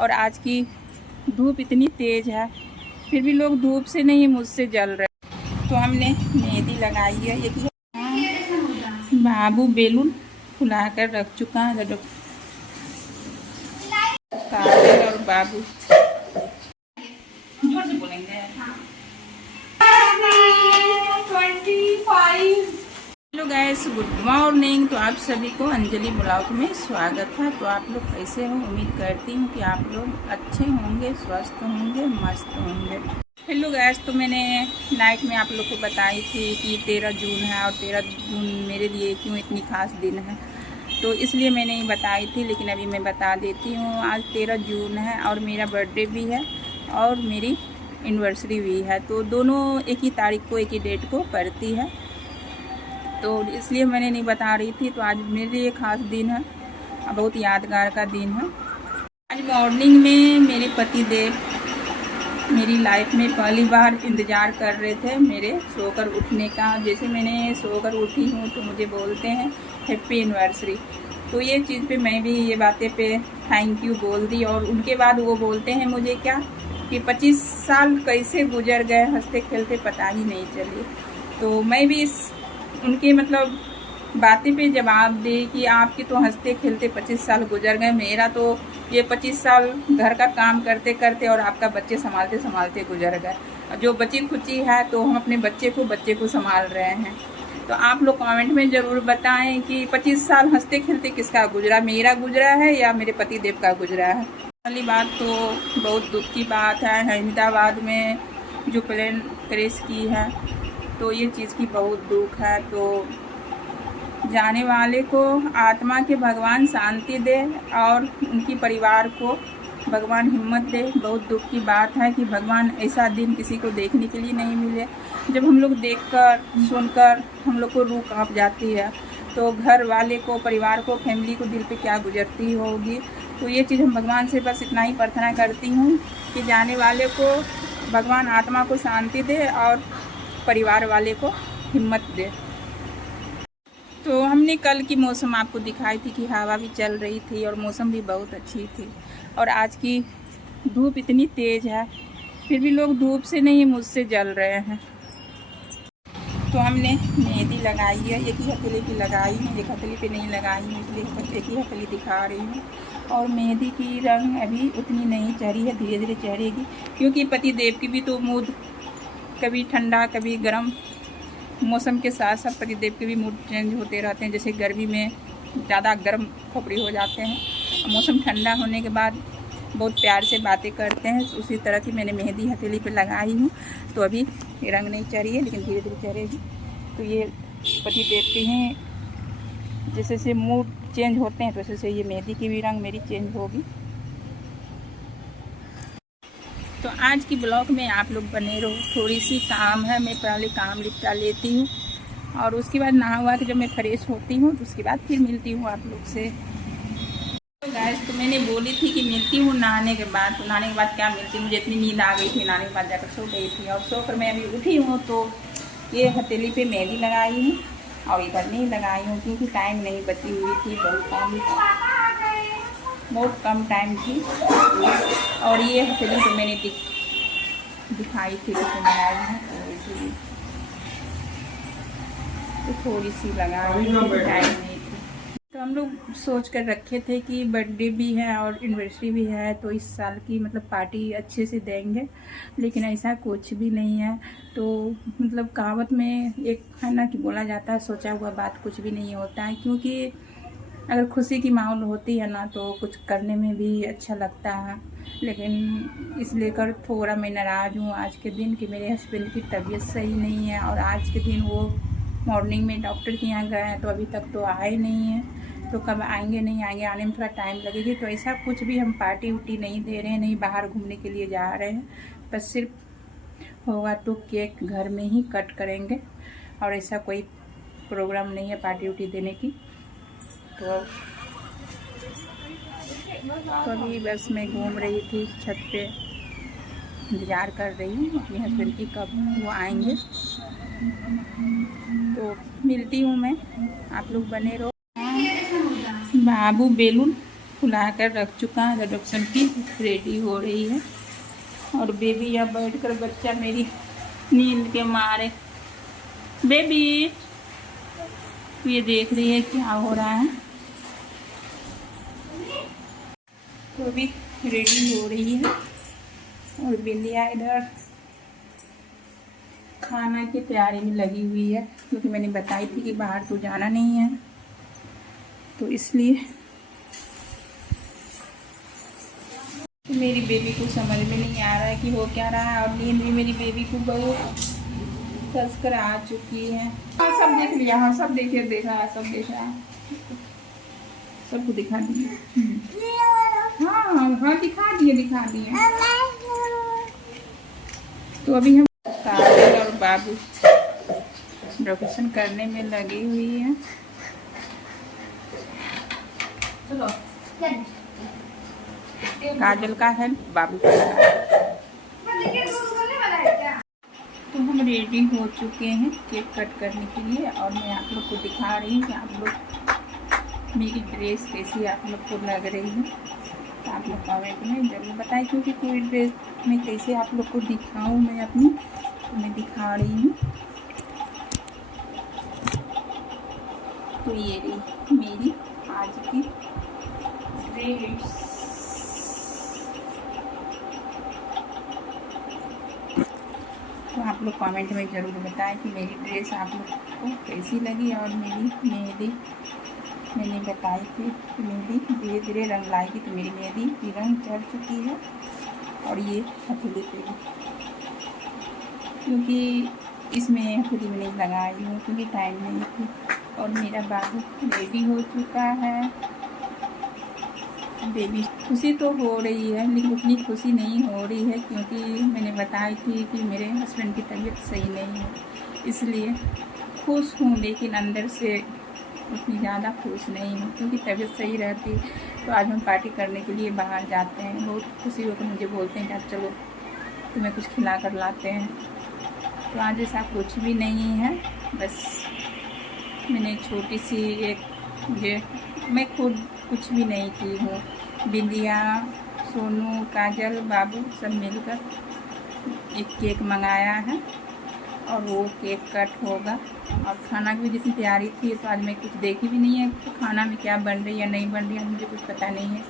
और आज की धूप इतनी तेज़ है, फिर भी लोग धूप से नहीं मुझसे जल रहे। तो हमने मेहंदी लगाई है। ये बाबू बेलून फुला कर रख चुका है। काजल और बाबू जोर से बोलेंगे। Hello guys, good morning. तो आप सभी को अंजलि ब्लॉग में स्वागत है। तो आप लोग कैसे हो? उम्मीद करती हूँ कि आप लोग अच्छे होंगे, स्वस्थ होंगे, मस्त होंगे। हेलो गाइस, तो मैंने नाइट में आप लोग को बताई थी कि 13 जून है और 13 जून मेरे लिए क्यों इतनी खास दिन है, तो इसलिए मैंने ये बताई थी। लेकिन अभी मैं बता देती हूँ, आज 13 जून है और मेरा बर्थडे भी है और मेरी एनिवर्सरी भी है। तो दोनों एक ही तारीख को, एक ही डेट को पड़ती है, तो इसलिए मैंने नहीं बता रही थी। तो आज मेरे लिए ख़ास दिन है, बहुत यादगार का दिन है। आज मॉर्निंग में मेरे पति देव मेरी लाइफ में पहली बार इंतज़ार कर रहे थे मेरे सोकर उठने का। जैसे मैंने सोकर उठी हूँ तो मुझे बोलते हैं हैप्पी एनिवर्सरी। तो ये चीज़ पे मैं भी ये बातें पे थैंक यू बोल दी। और उनके बाद वो बोलते हैं मुझे क्या कि 25 साल कैसे गुजर गए हंसते खेलते, पता ही नहीं चली। तो मैं भी इस उनके मतलब बातें पे जवाब दे कि आपके तो हंसते खेलते 25 साल गुजर गए, मेरा तो ये 25 साल घर का काम करते करते और आपका बच्चे संभालते संभालते गुजर गए। जो बची खुची है तो हम अपने बच्चे को संभाल रहे हैं। तो आप लोग कमेंट में ज़रूर बताएं कि 25 साल हंसते खेलते किसका गुजरा, मेरा गुजरा है या मेरे पति देव का गुजरा है। पहली बात तो बहुत दुख की बात है, अहमदाबाद में जो प्लेन क्रैश की है, तो ये चीज़ की बहुत दुख है। तो जाने वाले को आत्मा के भगवान शांति दे और उनकी परिवार को भगवान हिम्मत दे। बहुत दुख की बात है कि भगवान ऐसा दिन किसी को देखने के लिए नहीं मिले। जब हम लोग देखकर सुनकर हम लोग को रूह कांप जाती है, तो घर वाले को, परिवार को, फैमिली को दिल पे क्या गुजरती होगी। तो ये चीज़ हम भगवान से बस इतना ही प्रार्थना करती हूँ कि जाने वाले को भगवान आत्मा को शांति दे और परिवार वाले को हिम्मत दे। तो हमने कल की मौसम आपको दिखाई थी कि हवा भी चल रही थी और मौसम भी बहुत अच्छी थी। और आज की धूप इतनी तेज़ है, फिर भी लोग धूप से नहीं मुझसे जल रहे हैं। तो हमने मेहंदी लगाई है। एक ही हथेली की लगाई है, एक हथेली पे नहीं लगाई है, इसलिए एक ही हथेली दिखा रही हूँ। और मेहंदी की रंग अभी उतनी नहीं चढ़ी है, धीरे धीरे चढ़ेगी, क्योंकि पति देव की भी तो मूड कभी ठंडा कभी गर्म, मौसम के साथ साथ पतिदेव के भी मूड चेंज होते रहते हैं। जैसे गर्मी में ज़्यादा गर्म खोपड़ी हो जाते हैं, मौसम ठंडा होने के बाद बहुत प्यार से बातें करते हैं। उसी तरह की मैंने मेहंदी हथेली पे लगाई हूँ। तो अभी रंग नहीं चढ़ी है, लेकिन धीरे धीरे चढ़ेगी। तो ये पतिदेव के हैं, जैसे जैसे मूड चेंज होते हैं तो वैसे से ये मेहंदी की भी रंग मेरी चेंज होगी। तो आज की ब्लॉग में आप लोग बने रहो। थोड़ी सी काम है, मैं पहले काम निपटा लेती हूँ और उसके बाद नहा हुआ कि जब मैं फ्रेश होती हूँ तो उसके बाद फिर मिलती हूँ आप लोग से। तो गाइस, तो मैंने बोली थी कि मिलती हूँ नहाने के बाद। तो नहाने के बाद क्या मिलती, मुझे इतनी नींद आ गई थी, नहाने के बाद जाकर सो गई थी। और सोकर मैं अभी उठी हूँ तो ये हथेली पे मेहंदी लगाई हूँ और इधर नहीं लगाई हूँ, क्योंकि टाइम नहीं बची हुई थी, बहुत कम टाइम थी। और ये हथेली तो मैंने दिखाई थी जैसे लगाई है, तो इसलिए तो थोड़ी सी लगाई, टाइम नहीं थी। तो हम लोग सोच कर रखे थे कि बर्थडे भी है और एनिवर्सरी भी है, तो इस साल की मतलब पार्टी अच्छे से देंगे, लेकिन ऐसा कुछ भी नहीं है। तो मतलब कहावत में एक है ना कि बोला जाता है, सोचा हुआ बात कुछ भी नहीं होता है। क्योंकि अगर खुशी की माहौल होती है ना तो कुछ करने में भी अच्छा लगता है। लेकिन इस लेकर थोड़ा मैं नाराज़ हूँ आज के दिन कि मेरे हस्बैंड की तबीयत सही नहीं है। और आज के दिन वो मॉर्निंग में डॉक्टर के यहाँ गए हैं, तो अभी तक तो आए नहीं हैं। तो कब आएंगे नहीं आएंगे, आने में थोड़ा टाइम लगेगी। तो ऐसा कुछ भी हम पार्टी उटी नहीं दे रहे हैं, नहीं बाहर घूमने के लिए जा रहे हैं। बस सिर्फ होगा तो केक घर में ही कट करेंगे, और ऐसा कोई प्रोग्राम नहीं है पार्टी उटी देने की। तो अभी बस मैं घूम रही थी छत पे, इंतज़ार कर रही हूँ अपने हस्बैंड की, कब वो आएंगे। तो मिलती हूँ मैं, आप लोग बने रहो। बाबू बेलून फुला कर रख चुका है। रिडक्शन की रेडी हो रही है और बेबी यहाँ बैठकर बच्चा मेरी नींद के मारे बेबी ये देख रही है क्या हो रहा है। तो अभी रेडी हो रही है और बिंदिया इधर खाना की तैयारी में लगी हुई है, क्योंकि मैंने बताई थी कि बाहर तो जाना नहीं है, तो इसलिए तो मेरी बेबी को समझ में नहीं आ रहा है कि हो क्या रहा है। और नींद भी मेरी बेबी को बहुत कस कर आ चुकी है। हाँ सब देख लिया, हाँ सब देखिए, देखा है, सब देखा है, सबको दिखा दिए। हाँ हाँ दिखा दिए। तो अभी हम काजल और बाबू डेकोरेशन करने में लगी हुई है। काजल का है, बाबू का है। तो हम रेडी हो चुके हैं केक कट करने के लिए और मैं आप लोग को दिखा रही हूँ कि आप लोग मेरी ड्रेस कैसी आप लोग को लग रही है। तो आप लोग कमेंट में जरूर बताएं, क्योंकि पूरी ड्रेस में कैसे आप लोग को दिखाऊँ मैं अपनी, तो मैं दिखा रही हूँ। तो ये रही मेरी आज की ड्रेस। तो आप लोग कमेंट में ज़रूर बताएं कि मेरी ड्रेस आप लोग को कैसी लगी। और मेरी मेहंदी मैंने बताई थी कि मेहंदी धीरे धीरे रंग लाएगी, तो मेरी मेहंदी की रंग चढ़ चुकी है। और ये हथेली पे भी, क्योंकि इसमें हथेली में नहीं लगाई हूँ क्योंकि टाइम नहीं थी। और मेरा बाबू रेडी हो चुका है। बेबी खुशी तो हो रही है, लेकिन उतनी खुशी नहीं हो रही है, क्योंकि मैंने बताई थी कि मेरे हस्बैंड की तबीयत सही नहीं है, इसलिए खुश हूँ लेकिन अंदर से उतनी ज़्यादा खुश नहीं हूँ। क्योंकि तबीयत सही रहती तो आज हम पार्टी करने के लिए बाहर जाते हैं, बहुत खुशी होकर मुझे बोलते हैं कि आज चलो तुम्हें कुछ खिला कर लाते हैं। तो आज ऐसा कुछ भी नहीं है, बस मैंने छोटी सी एक मैं खुद कुछ भी नहीं की हूँ। बिंदिया, सोनू, काजल, बाबू सब मिलकर एक केक मंगाया है और वो केक कट होगा। और खाना की भी जितनी तैयारी थी, तो आज मैं कुछ देखी भी नहीं है तो खाना में क्या बन रही है या नहीं बन रही है, मुझे कुछ पता नहीं है।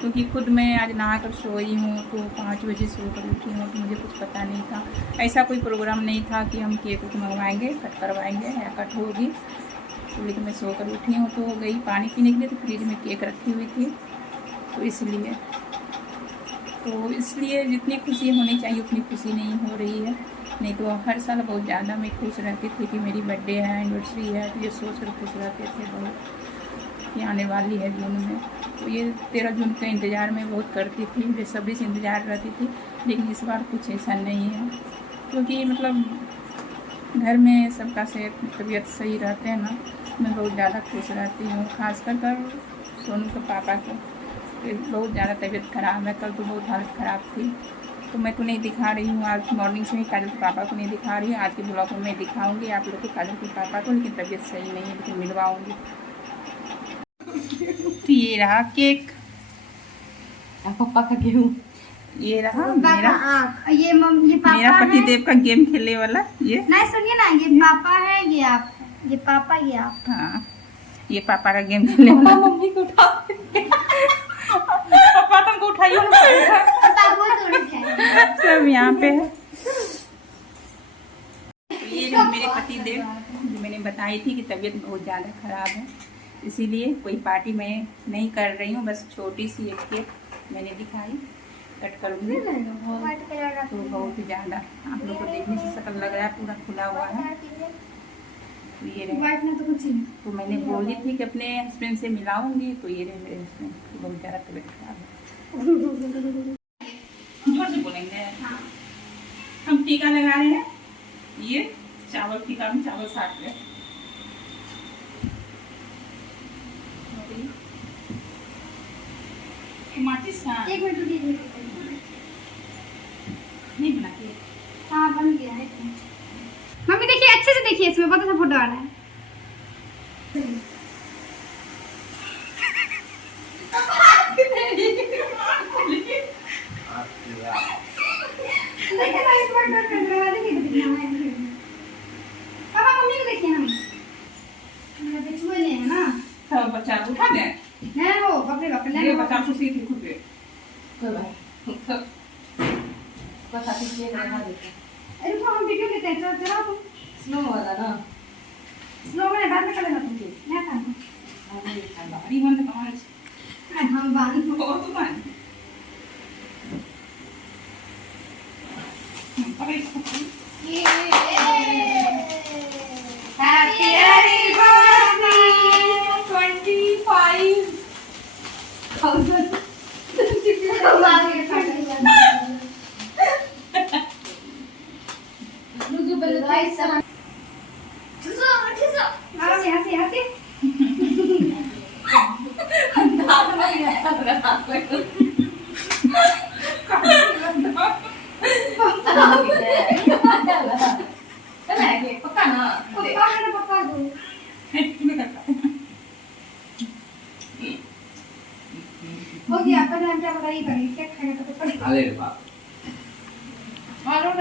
क्योंकि खुद मैं आज नहा कर सोई हूँ, तो 5 बजे सो कर उठी हूँ, तो मुझे कुछ पता नहीं था। ऐसा कोई प्रोग्राम नहीं था कि हम केक मंगवाएंगे, कट करवाएंगे या कट होगी। तो लेकिन मैं सो कर उठी हूँ, तो गई पानी पीने के लिए, तो फ्रिज में केक रखी हुई थी, तो इसलिए जितनी खुशी होनी चाहिए उतनी खुशी नहीं हो रही है। नहीं तो हर साल बहुत ज़्यादा मैं खुश रहती थी कि मेरी बर्थडे है, एनिवर्सरी है, तो ये सोच कर खुश रहते थे बहुत कि आने वाली है जून में। तो ये 13 जून के इंतज़ार में बहुत करती थी, बेसब्री से इंतज़ार रहती थी। लेकिन इस बार कुछ ऐसा नहीं है, क्योंकि मतलब घर में सबका से तबीयत सही रहते हैं ना, मैं बहुत ज़्यादा खुश रहती हूँ। खासकर सोनू के पापा को बहुत ज़्यादा तबीयत ख़राब है, कल तो बहुत हालत ख़राब थी। तो मैं तो नहीं दिखा रही हूँ, आज मॉर्निंग से ही काजल के पापा को नहीं दिखा रही हूँ। आज के ब्लॉग में मैं दिखाऊंगी आप लोग को काजल के पापा को, लेकिन तबीयत सही नहीं है, लेकिन मिलवाऊंगी। तो ये रहा केक, पापा का गेहूँ, ये रहा मेरा ये पापा, मेरा पतिदेव का गेम खेलने वाला। ये नहीं सुनिए ना, ये पापा है, ये आप, ये पापा, ये आप। हाँ ये पापा का गेम खेलने वाला। मम्मी को उठा पापा तुमको उठाइए सब यहाँ पे है। ये जो मेरे पतिदेव, मैंने बताई थी कि तबीयत बहुत ज़्यादा ख़राब है, इसीलिए कोई पार्टी मैं नहीं कर रही हूँ। बस छोटी सी एक केक मैंने दिखाई, कट करूँगी। तो बहुत ज़्यादा आप लोग को देखने से शक्ल लग रहा है पूरा खुला हुआ है। तो ये रहे, तो मैंने बोली थी कि अपने हस्बैंड से मिलाऊंगी, तो ये रहे मेरे हस्बैंड, बहुत ज़्यादा तबीयत खराब है। जोर से बोलेंगे। हम टीका लगा रहे हैं, ये चावल टीका, हम चावल साट रहे हैं। माचिस का 1 मिनट रुकिए, नहीं बना के, हाँ बन गया है। मम्मी देखिए, अच्छे से देखिए, इसमें बहुत अच्छा फोटो आ रहा है। अरे तो हम वीडियो लेते हैं जरा तुम स्नो वाला ना स्लो में बाद में कर लेना तुम क्या करना गाड़ी बंद कमाल हम बांध ओ तू मान अरे हैप्पी एनिवर्सरी 25,000 हंसी हंसी पक्का ना पक्का दो हो गया अपन हम क्या बताइए करेंगे क्या खाएगा तो पड़ेगा अरे बाप और रोड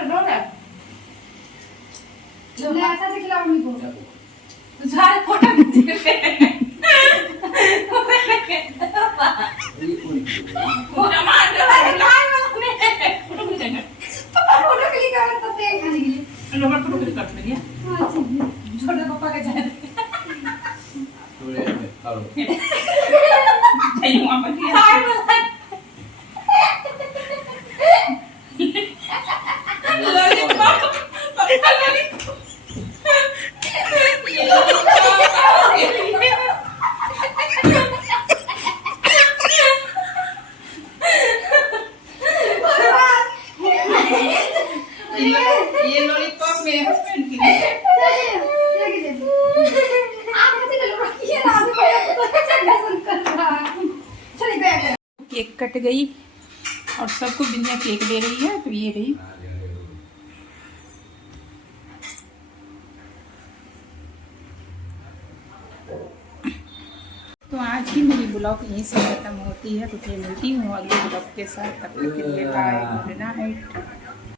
ले ऐसा से खिलाओ मम्मी को झाड़ फोटो खींचे ये कौन पूरा मार दो फोटो खींचेंगे फोटो क्लिक कर तो ते खाने के लिए लोग फोटो क्लिक कर लिया हां जी छोटे पापा के जाए थोड़े करो चाहिए वहां पर ये लॉलीपॉप मेरे हस्बैंड के लिए केक कट गई और सबको बिंदिया केक दे रही है तो ये रही तो आज की मेरी ब्लॉग यहीं से खत्म होती है तो फिर मिलती हूँ अगले ब्लॉग के साथ तब तक के लिए बाय गुड नाइट।